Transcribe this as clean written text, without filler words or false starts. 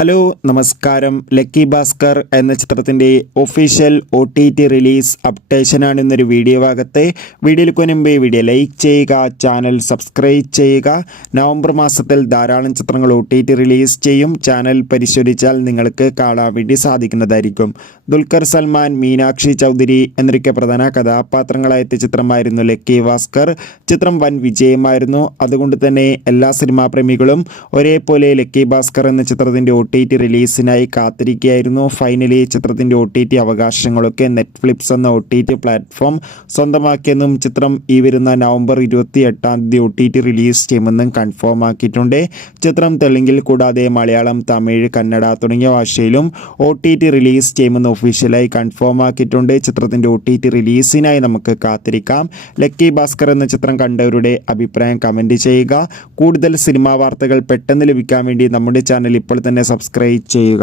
Hello നമസ്കാരം. Lucky Bhaskar എന്ന ചിത്രത്തിൻ്റെ ഒഫീഷ്യൽ OTT റിലീസ് അപ്ഡേഷനാണ് ഇന്നൊരു വീഡിയോ ഭാഗത്തെ. വീഡിയോയ്ക്ക് മുൻപ് വീഡിയോ ലൈക്ക് ചെയ്യുക, ചാനൽ സബ്സ്ക്രൈബ് ചെയ്യുക. നവംബർ മാസത്തിൽ ധാരാളം ചിത്രങ്ങൾ OTT റിലീസ് ചെയ്യും. ചാനൽ പരിശോധിച്ചാൽ നിങ്ങൾക്ക് കാണാൻ വേണ്ടി സാധിക്കുന്നതായിരിക്കും. ദുൽഖർ സൽമാൻ, മീനാക്ഷി ചൗധരി എന്നൊക്കെ പ്രധാന കഥാപാത്രങ്ങളായ ചിത്രമായിരുന്നു ലക്കി ഭാസ്കർ. ചിത്രം വൻ വിജയമായിരുന്നു. അതുകൊണ്ട് തന്നെ എല്ലാ സിനിമാ പ്രേമികളും ഒരേപോലെ ലക്കി ഭാസ്കർ എന്ന ചിത്രത്തിൻ്റെ OTT റിലീസിനായി കാത്തിരിക്കുകയായിരുന്നു. ഫൈനലി ചിത്രത്തിൻ്റെ OTT അവകാശങ്ങളൊക്കെ നെറ്റ്ഫ്ലിക്സ് എന്ന OTT പ്ലാറ്റ്ഫോം സ്വന്തമാക്കിയെന്നും ചിത്രം ഈ വരുന്ന നവംബർ 28 OTT റിലീസ് ചെയ്യുമെന്നും കൺഫേം ആക്കിയിട്ടുണ്ട്. ചിത്രം തെലുങ്കിൽ കൂടാതെ മലയാളം, തമിഴ്, കന്നഡ തുടങ്ങിയ ഭാഷയിലും OTT റിലീസ് ചെയ്യുമെന്ന് ഒഫീഷ്യലായി കൺഫേം ആക്കിയിട്ടുണ്ട്. ചിത്രത്തിൻ്റെ OTT റിലീസിനായി നമുക്ക് കാത്തിരിക്കാം. ലക്കി ഭാസ്കർ എന്ന ചിത്രം കണ്ടവരുടെ അഭിപ്രായം കമൻറ്റ് ചെയ്യുക. കൂടുതൽ സിനിമാ വാർത്തകൾ പെട്ടെന്ന് ലഭിക്കാൻ വേണ്ടി നമ്മുടെ ചാനൽ ഇപ്പോൾ തന്നെ സബ്സ്ക്രൈബ് ചെയ്യുക.